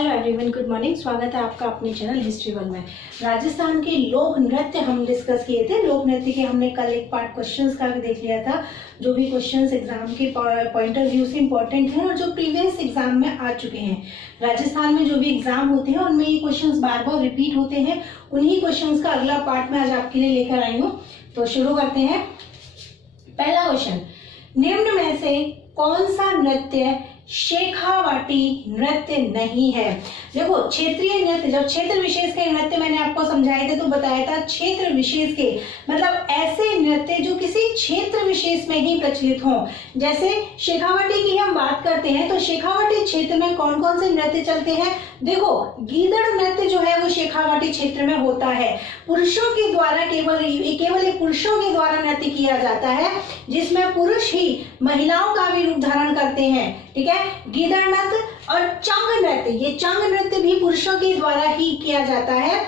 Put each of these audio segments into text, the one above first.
Hello everyone, good morning. स्वागत है आपका अपने चैनल हिस्ट्री वर्ल्ड में। राजस्थान के लोक नृत्य हम डिस्कस किए थे। लोक नृत्य के हमने कल एक पार्ट क्वेश्चंस का भी देख लिया था, जो भी क्वेश्चंस एग्जाम के पॉइंट ऑफ व्यू से इंपॉर्टेंट हैं और जो प्रीवियस एग्जाम में आ चुके हैं। राजस्थान में जो भी एग्जाम होते हैं उनमें ये क्वेश्चंस बार बार रिपीट होते हैं। उन्हीं क्वेश्चंस का अगला पार्ट मैं आज आपके लिए लेकर आई हूँ। तो शुरू करते हैं। पहला क्वेश्चन, निम्न में से कौन सा नृत्य शेखावाटी नृत्य नहीं है? देखो, क्षेत्रीय नृत्य, जब क्षेत्र विशेष के नृत्य मैंने आपको समझाए थे तो बताया था क्षेत्र विशेष के मतलब ऐसे नृत्य जो किसी क्षेत्र विशेष में ही प्रचलित हों। जैसे शेखावाटी की हम बात करते हैं तो शेखावाटी क्षेत्र में कौन कौन से नृत्य चलते हैं? देखो, गीदड़ नृत्य जो है वो शेखावाटी क्षेत्र में होता है। पुरुषों के द्वारा केवल पुरुषों के द्वारा नृत्य किया जाता है, जिसमें पुरुष ही महिलाओं का भी रूप धारण करते हैं। ठीक है, गीदड़ नृत्य और चंग नृत्य, ये चंग नृत्य भी पुरुषों के द्वारा ही किया जाता है,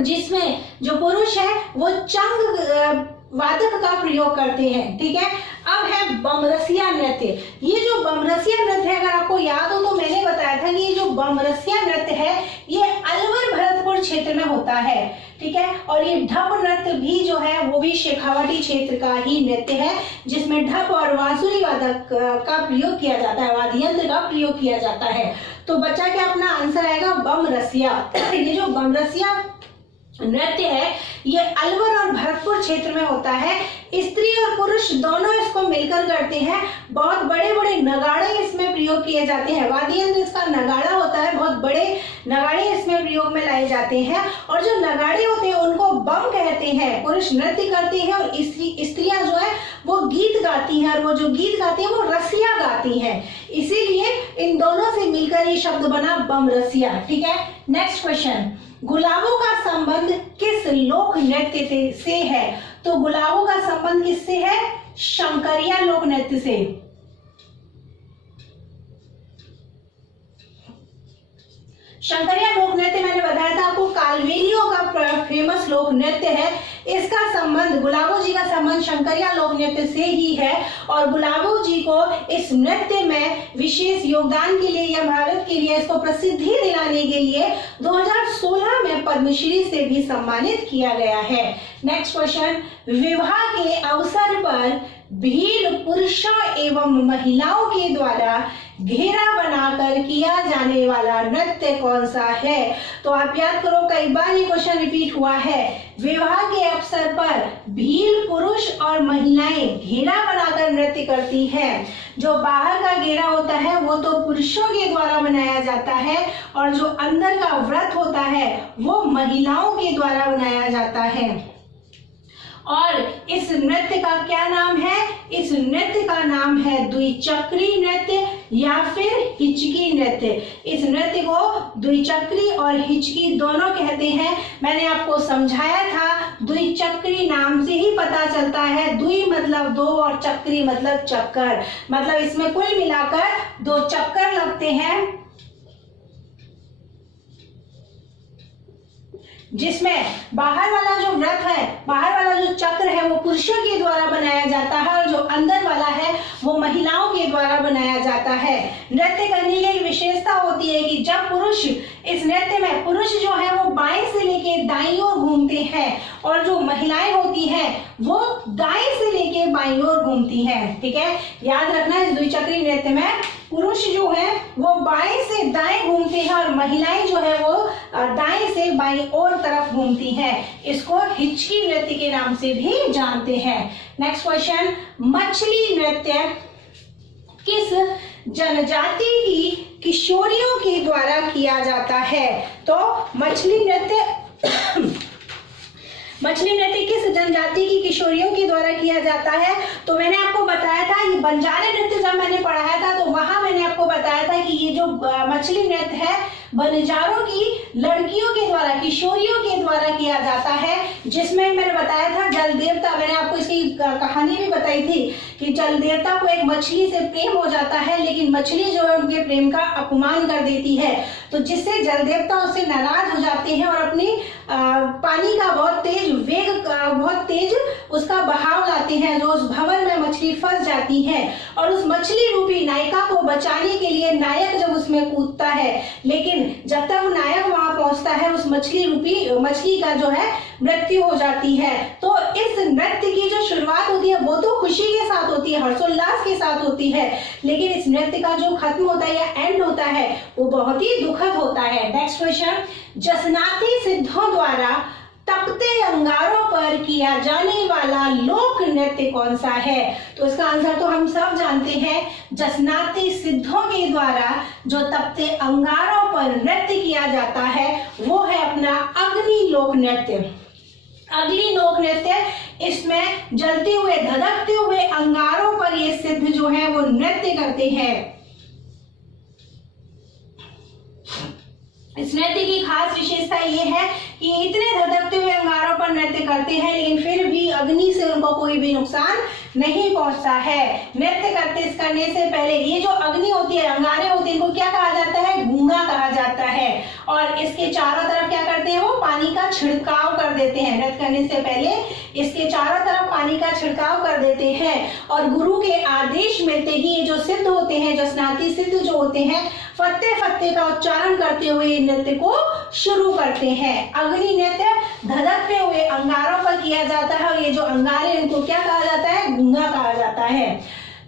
जिसमें जो पुरुष है वो चंग वादक का प्रयोग करते हैं। ठीक है, अब है बमरसिया नृत्य। ये जो बमरसिया नृत्य है, अगर आपको याद हो तो मैंने बताया था कि ये जो बमरसिया नृत्य है ये अलवर भरतपुर क्षेत्र में होता है। ठीक है, और ये ढप नृत्य भी जो है वो भी शेखावाटी क्षेत्र का ही नृत्य है, जिसमें ढप और बांसुरी वादक का प्रयोग किया जाता है, वाद्य यंत्र का प्रयोग किया जाता है। तो बच्चा क्या अपना आंसर आएगा बमरसिया। ये जो बमरसिया नृत्य है ये अलवर और भरतपुर क्षेत्र में होता है। स्त्री और पुरुष दोनों इसको मिलकर करते हैं। बहुत बड़े बड़े नगाड़े इसमें प्रयोग किए जाते हैं। वाद्य यंत्र इसका नगाड़ा होता है, बहुत बड़े नगाड़े इसमें प्रयोग में लाए जाते हैं। और जो नगाड़े होते हैं उनको बम कहते हैं। पुरुष नृत्य करते हैं और स्त्रियां जो है वो गीत गाती हैं, और वो जो गीत गाती हैं वो रसिया गाती हैं। इसीलिए इन दोनों से मिलकर ये शब्द बना बम रसिया। ठीक है, नेक्स्ट क्वेश्चन, गुलाबों का संबंध किस लोक नृत्य से है? तो गुलाबों का संबंध किससे है? शंकरिया लोक नृत्य से। शंकरिया लोक नृत्य मैंने बताया था आपको, कालवेलियों का फेमस लोक नृत्य है। इसका संबंध, गुलाबों जी का संबंध शंकरिया लोक नृत्य से ही है। और गुलाबों जी को इस नृत्य में विशेष योगदान के लिए या भारत के लिए इसको प्रसिद्धि दिलाने के लिए 2016 में पद्मश्री से भी सम्मानित किया गया है। नेक्स्ट क्वेश्चन, विवाह के अवसर पर भीड़ पुरुषों एवं महिलाओं के द्वारा घेरा बनाकर किया जाने वाला नृत्य कौन सा है? तो आप याद करो, कई बार ये क्वेश्चन रिपीट हुआ है। विवाह के अवसर पर भीड़ पुरुष और महिलाएं घेरा बनाकर नृत्य करती हैं। जो बाहर का घेरा होता है वो तो पुरुषों के द्वारा बनाया जाता है, और जो अंदर का व्रत होता है वो महिलाओं के द्वारा बनाया जाता है। और इस नृत्य का क्या नाम है? इस नृत्य का नाम है द्विचक्री नृत्य या फिर हिचकी नृत्य। इस नृत्य को द्विचक्री और हिचकी दोनों कहते हैं। मैंने आपको समझाया था, द्विचक्री नाम से ही पता चलता है। द्वि मतलब दो और चक्री मतलब चक्कर, मतलब इसमें कुल मिलाकर 2 चक्कर लगते हैं, जिसमें बाहर वाला जो व्रत है, बाहर वाला जो चक्र है वो पुरुषों के द्वारा बनाया जाता है, और जो अंदर वाला है वो महिलाओं के द्वारा बनाया जाता है। नृत्य करने की एक विशेषता होती है कि जब पुरुष, इस नृत्य में पुरुष जो है वो बाएं से लेके दाईं ओर घूमते हैं, और जो महिलाएं होती हैं वो दाएं से लेके बाईं ओर घूमती हैं। ठीक है, याद रखना, इस द्विचक्री नृत्य में पुरुष जो है वो बाएं से दाएं घूमते हैं और महिलाएं जो है वो दाएं से बाईं ओर तरफ घूमती हैं। इसको हिचकी नृत्य के नाम से भी जानते हैं। नेक्स्ट क्वेश्चन, मछली नृत्य किस जनजाति की किशोरियों के द्वारा किया जाता है? तो मछली नृत्य किस जनजाति की किशोरियों के द्वारा किया जाता है? तो मैंने आपको बताया था, ये बंजारे नृत्य जब मैंने पढ़ाया था तो वहां मैंने आपको बताया था कि ये जो मछली नृत्य है बंजारों की लड़कियों के द्वारा, किशोरियों के द्वारा किया जाता है, जिसमें मैंने बताया था जल देवता, मैंने आपको इसकी कहानी भी बताई थी कि जल देवता को एक मछली से प्रेम हो जाता है, लेकिन मछली जो है उनके प्रेम का अपमान कर देती है, तो जिससे जल देवता उससे नाराज हो जाते हैं और अपनी पानी का बहुत तेज उसका बहाव लाते हैं, जो उस भंवर में मछली फंस जाती है। और उस मछली रूपी नायिका को बचाने के लिए नायक जब उसमें कूदता है, लेकिन लेकिन जब तक नायक वहां पहुंचता है उस मछली का जो है मृत्यु हो जाती है। तो इस नृत्य की जो शुरुआत होती है वो तो खुशी के साथ होती है, हर्षोल्लास के साथ होती है, लेकिन इस नृत्य का जो खत्म होता है या एंड होता है वो बहुत ही दुखद होता है। नेक्स्ट क्वेश्चन, जसनाती सिद्धों द्वारा तपते अंगारों पर किया जाने वाला लोक नृत्य कौन सा है? तो इसका आंसर तो हम सब जानते हैं, जसनाती सिद्धों के द्वारा जो तपते अंगारों पर नृत्य किया जाता है वो है अपना अग्नि लोक नृत्य। अग्नि लोक नृत्य, इसमें जलते हुए धधकते हुए अंगारों पर ये सिद्ध जो है वो नृत्य करते हैं। इस नृत्य की खास विशेषता ये है कि इतने धधकते हुए अंगारों पर नृत्य करते हैं लेकिन फिर भी अग्नि से उनको कोई भी नुकसान नहीं पहुंचता है। नृत्य करने से पहले ये जो अग्नि होती है, अंगारे होते हैं, इनको क्या कहा जाता है? गूंगा कहा जाता है। और इसके चारों तरफ क्या करते हैं? वो पानी का छिड़काव कर देते हैं। नृत्य करने से पहले इसके चारों तरफ पानी का छिड़काव कर देते हैं और गुरु के आदेश मिलते ही ये जो सिद्ध होते हैं, जसनाती सिद्ध जो होते हैं, फत्ते फत्ते का उच्चारण करते हुए नृत्य को शुरू करते हैं। अग्नि नृत्य धधकते हुए अंगारों पर किया जाता है और ये जो अंगारे इनको क्या कहा जाता है? गूंगा कहा जाता है।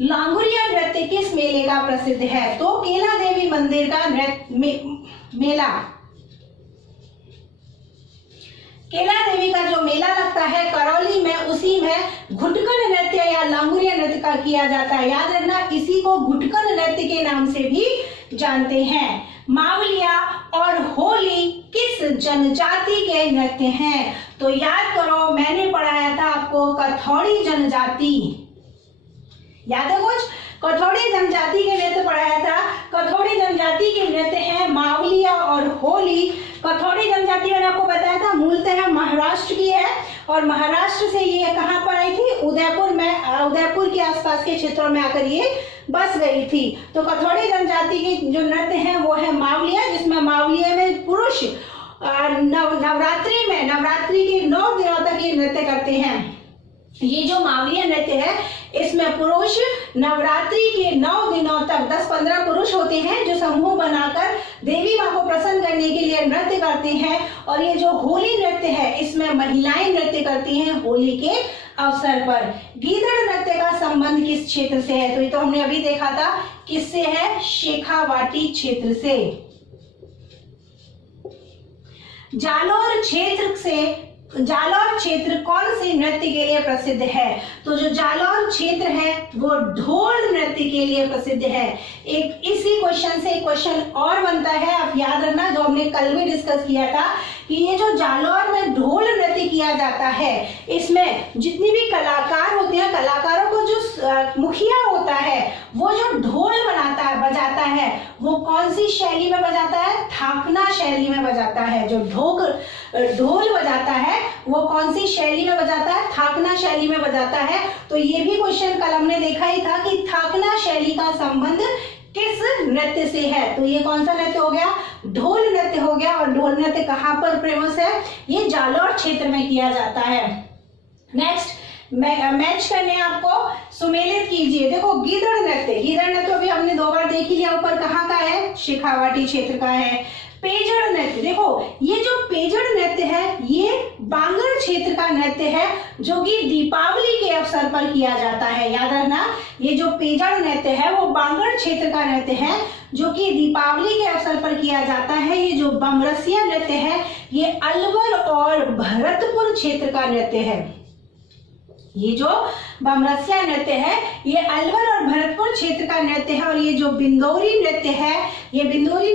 लांगुरिया नृत्य किस मेले का प्रसिद्ध है? तो केला देवी मंदिर का मेला, केला देवी का जो मेला लगता है करौली में, उसी में घुटकन नृत्य या लांगुरिया नृत्य का किया जाता है। याद रखना, इसी को घुटकन नृत्य के नाम से भी जानते हैं। मावलिया और होली किस जनजाति के नृत्य हैं? तो याद करो, मैंने पढ़ाया था आपको कथौड़ी जनजाति, याद है कुछ? कथौड़ी जनजाति के नृत्य पढ़ाया था। कथौड़ी जनजाति के नृत्य हैं मावलिया और होली। कथौड़ी जनजाति मैंने आपको बताया था मूलतः महाराष्ट्र की है और महाराष्ट्र से ये कहाँ पर आई थी? उदयपुर में, उदयपुर के आसपास के क्षेत्रों में आकर ये बस गई थी। तो कथौड़ी जनजाति के जो नृत्य हैं वो है मावलिया, जिसमें मावलिया में पुरुष नवरात्रि के 9 दिनों तक ये नृत्य करते हैं। ये जो मावलिया नृत्य है इसमें पुरुष नवरात्रि के 9 दिनों तक 10-15 पुरुष होते हैं जो समूह बनाकर देवी मां को प्रसन्न करने के लिए नृत्य करते हैं। और ये जो होली नृत्य है इसमें महिलाएं नृत्य करती हैं होली के अवसर पर। गीदड़ नृत्य का संबंध किस क्षेत्र से है? तो ये तो हमने अभी देखा था, किससे है? शेखावाटी क्षेत्र से। जालौर क्षेत्र कौन से नृत्य के लिए प्रसिद्ध है? तो जो जालौर क्षेत्र है वो ढोल नृत्य के लिए प्रसिद्ध है। एक इसी क्वेश्चन से एक क्वेश्चन और बनता है, आप याद रखना, जो हमने कल भी डिस्कस किया था कि ये जो जालौर में ढोल नृत्य किया जाता है इसमें जितनी भी कलाकार होते हैं, कलाकारों को जो मुखिया होता है वो जो ढोल बजाता है वो कौन सी शैली में बजाता है? थाकना शैली में बजाता है। जो ढोल बजाता है वो कौन सी शैली में बजाता है? थाकना शैली में बजाता है। तो ये भी क्वेश्चन कल हमने देखा ही था कि थाकना शैली का संबंध किस नृत्य से है? तो ये कौन सा नृत्य हो गया? ढोल नृत्य हो गया। और ढोल नृत्य कहाँ पर फेमस है? ये जालौर क्षेत्र में किया जाता है। नेक्स्ट मैच करने आपको, सुमेलित कीजिए। देखो गीदड़ नृत्य अभी हमने 2 बार देख ही लिया, ऊपर कहाँ का है? शेखावाटी क्षेत्र का है। पेजड़ नृत्य, देखो ये जो पेजड़ नृत्य है ये बांगड़ क्षेत्र का नृत्य है जो कि दीपावली के अवसर पर किया जाता है। याद रखना, ये जो पेजड़ नृत्य है वो बांगड़ क्षेत्र का नृत्य है जो कि दीपावली के अवसर पर किया जाता है। ये जो बमरसिया नृत्य है ये अलवर और भरतपुर क्षेत्र का नृत्य है। ये जो बमरसिया नृत्य है ये अलवर और भरतपुर क्षेत्र का नृत्य है। और ये जो बिंदोरी नृत्य है, ये बिंदोरी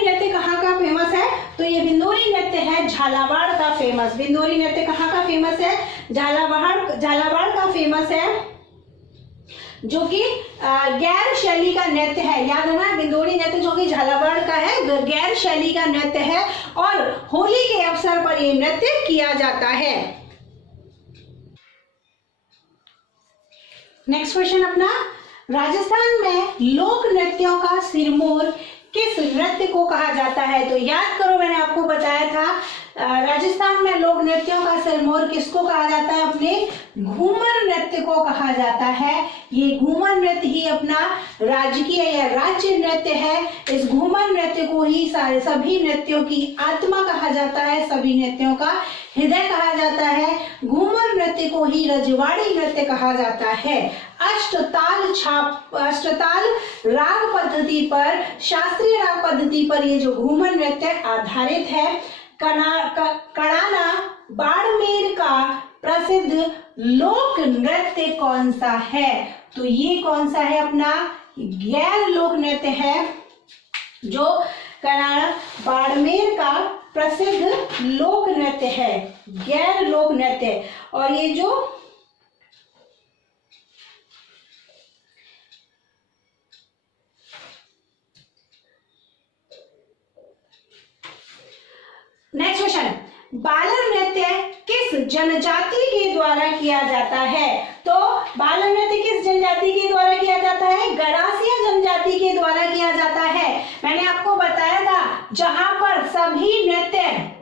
नृत्य कहाँ का फेमस है? तो ये बिंदोरी नृत्य है झालावाड़ का फेमस। बिंदोरी नृत्य कहाँ का फेमस है? झालावाड़ का फेमस है, जो कि गैर शैली का नृत्य है। याद रखना, बिंदोरी नृत्य जो कि झालावाड़ का है, गैर शैली का नृत्य है और होली के अवसर पर यह नृत्य किया जाता है। नेक्स्ट क्वेश्चन अपना, राजस्थान में लोक नृत्यों का सिरमौर किस नृत्य को कहा जाता है? तो याद करो, मैंने आपको बताया था राजस्थान में लोक नृत्यों का सिरमौर किसको कहा जाता है? अपने घूमर नृत्य को कहा जाता है। ये घूमर नृत्य ही अपना राजकीय या राज्य नृत्य है। इस घूमर नृत्य को ही सारे सभी नृत्यों की आत्मा कहा जाता है, सभी नृत्यों का हृदय कहा जाता है। घूमर नृत्य को ही रजवाड़ी नृत्य कहा जाता है। अष्टताल राग पद्धति पर, शास्त्रीय राग पद्धति पर ये जो घूमर नृत्य आधारित है। कड़ाना बाड़मेर का प्रसिद्ध लोक नृत्य कौन सा है? तो ये कौन सा है? अपना गैर लोक नृत्य है, जो कड़ाना बाड़मेर का प्रसिद्ध लोक नृत्य है, गैर लोक नृत्य। और ये जो नेक्स्ट क्वेश्चन, बालर नृत्य किस जनजाति के द्वारा किया जाता है? तो बालर नृत्य किस जनजाति के द्वारा किया जाता है? गरासिया जनजाति के द्वारा किया जाता है। मैंने आपको बताया था जहां पर सभी नृत्य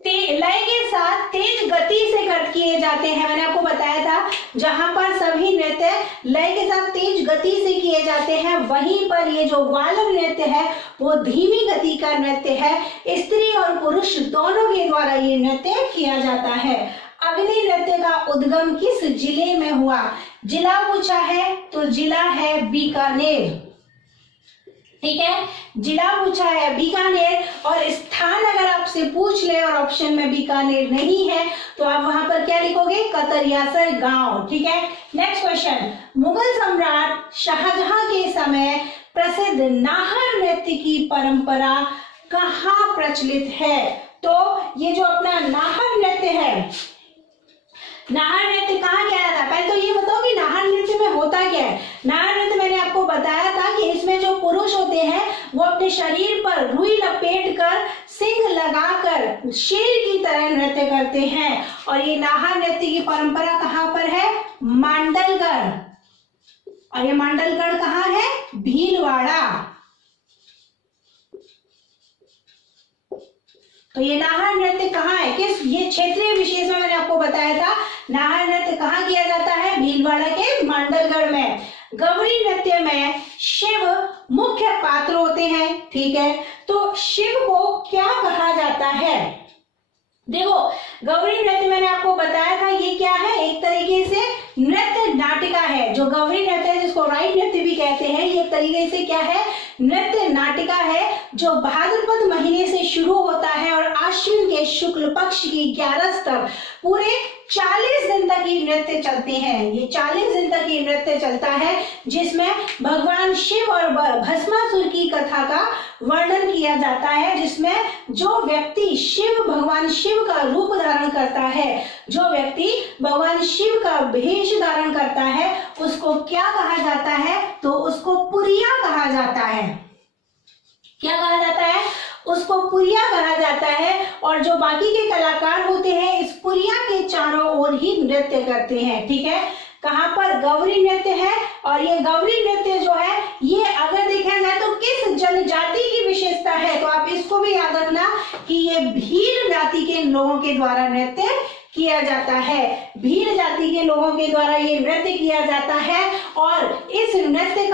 लय के साथ तेज गति से किए जाते हैं। मैंने आपको बताया था जहां पर सभी नृत्य लय के साथ तेज गति से किए जाते हैं, वहीं पर ये जो बालर नृत्य है वो धीमी गति का नृत्य है। स्त्री और पुरुष दोनों के द्वारा ये नृत्य किया जाता है। अग्नि नृत्य का उद्गम किस जिले में हुआ? जिला पूछा है तो जिला है बीकानेर, ठीक है, जिला पूछा है बीकानेर। और स्थान अगर आपसे पूछ ले और ऑप्शन में बीकानेर नहीं है तो आप वहां पर क्या लिखोगे? कतरियासर गांव, ठीक है। नेक्स्ट क्वेश्चन, मुगल सम्राट शाहजहां के समय प्रसिद्ध नाहर नृत्य की परंपरा कहाँ प्रचलित है? तो ये जो अपना नाहर नृत्य है, नाहर नृत्य कहाँ किया जाता है? पहले तो ये बताओ कि नाहर नृत्य में होता क्या है। नाहर नृत्य मैंने आपको बताया था कि इसमें जो पुरुष होते हैं वो अपने शरीर पर रुई लपेट कर, सिंग लगाकर शेर की तरह नृत्य करते हैं। और ये नाहर नृत्य की परंपरा कहाँ पर है? मांडलगढ़। और ये मांडलगढ़ कहाँ है? भीलवाड़ा। तो ये नाहर नृत्य कहाँ है? किस ये क्षेत्रीय विशेष में मैंने आपको बताया था। नाहर नृत्य कहाँ किया जाता है? भीलवाड़ा के मांडलगढ़ में। गौरी नृत्य में शिव मुख्य पात्र होते हैं, ठीक है। तो शिव को क्या कहा जाता है? देखो, गौरी नृत्य मैंने आपको बताया था ये क्या है? एक तरीके से नृत्य नाटिका है। जो गौरी नृत्य है, जिसको राइट नृत्य भी कहते हैं, ये एक तरीके से क्या है? नृत्य नाटिका है, जो भाद्रपद महीने से शुरू होता है और आश्विन के शुक्ल पक्ष की 11 तक पूरे 40 दिन तक ये नृत्य चलते हैं। ये 40 दिन तक ये नृत्य चलता है, जिसमें भगवान शिव और भस्मासुर की कथा का वर्णन किया जाता है, जिसमें जो व्यक्ति भगवान शिव का रूप धारण करता है, जो व्यक्ति भगवान शिव का भेष धारण करता है, उसको क्या कहा जाता है? तो उसको पुरिया कहा जाता है। क्या कहा जाता है? उसको पुरिया कहा जाता है। और जो बाकी के कलाकार होते हैं इस पुरिया के चारों ओर ही नृत्य करते हैं, ठीक है। कहाँ पर? गौरी नृत्य है। और ये गौरी नृत्य जो है ये अगर देखा जाए तो किस जनजाति की विशेषता है? तो आप इसको भी याद रखना कि ये भील जाति के लोगों के द्वारा नृत्य किया जाता है। भील जाति के लोगों के द्वारा ये नृत्य किया जाता है। और इस नृत्य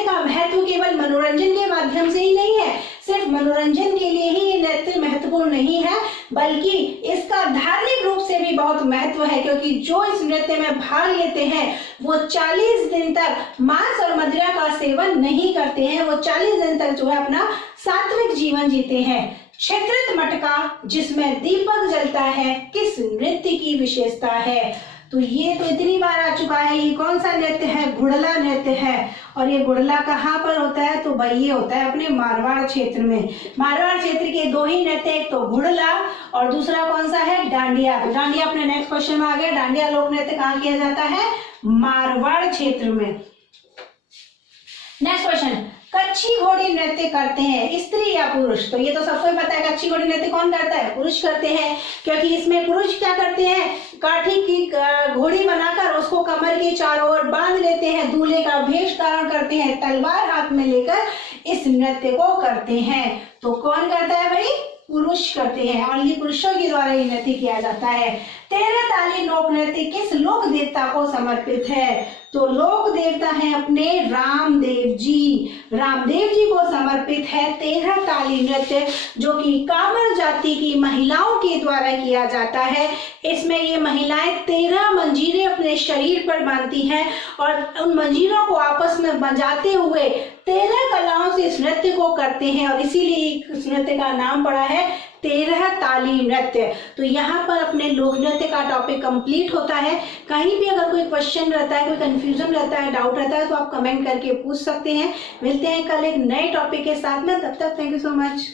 का महत्व केवल मनोरंजन के माध्यम से ही नहीं है, सिर्फ मनोरंजन के लिए ही ये नृत्य महत्वपूर्ण नहीं है, बल्कि इसका धार्मिक रूप से भी बहुत महत्व है, क्योंकि जो इस नृत्य में भाग लेते हैं वो 40 दिन तक मांस और मदिरा का सेवन नहीं करते हैं। वो 40 दिन तक जो है अपना सात्विक जीवन जीते हैं। क्षेत्रित मटका जिसमें दीपक जलता है किस नृत्य की विशेषता है? तो ये तो इतनी बार आ चुका है। ये कौन सा नृत्य है? घुड़ला नृत्य है। और ये घुड़ला कहाँ पर होता है? तो भाई ये होता है अपने मारवाड़ क्षेत्र में। मारवाड़ क्षेत्र के दो ही नृत्य, एक तो घुड़ला और दूसरा कौन सा है? डांडिया। तो डांडिया अपने नेक्स्ट क्वेश्चन में आ गया। डांडिया लोक नृत्य कहाँ किया जाता है? मारवाड़ क्षेत्र में। नेक्स्ट क्वेश्चन, कच्छी घोड़ी नृत्य करते हैं स्त्री या पुरुष? तो ये तो सबको पता है, कच्छी घोड़ी नृत्य कौन करता है? पुरुष करते हैं, क्योंकि इसमें पुरुष क्या करते हैं? काठी की घोड़ी बनाकर उसको कमर के चारों ओर बांध लेते हैं, दूल्हे का भेष धारण करते हैं, तलवार हाथ में लेकर इस नृत्य को करते हैं। तो कौन करता है भाई? पुरुष करते हैं, ओनली पुरुषों के द्वारा ये नृत्य किया जाता है। 13 ताली लोक नृत्य किस लोक देवता को समर्पित है? तो लोक देवता है अपने रामदेव जी, रामदेव जी को समर्पित है 13 ताली नृत्य, जो कि कांवर जाति की महिलाओं के द्वारा किया जाता है। इसमें ये महिलाएं 13 मंजीरे अपने शरीर पर बांधती हैं और उन मंजीरों को आपस में बजाते हुए 13 कलाओं से इस नृत्य को करते हैं और इसीलिए इस नृत्य का नाम पड़ा है 13 ताली नृत्य। तो यहाँ पर अपने लोक नृत्य का टॉपिक कंप्लीट होता है। कहीं भी अगर कोई क्वेश्चन रहता है, कोई कंफ्यूजन रहता है, डाउट रहता है, तो आप कमेंट करके पूछ सकते हैं। मिलते हैं कल एक नए टॉपिक के साथ में, तब तक थैंक यू सो मच।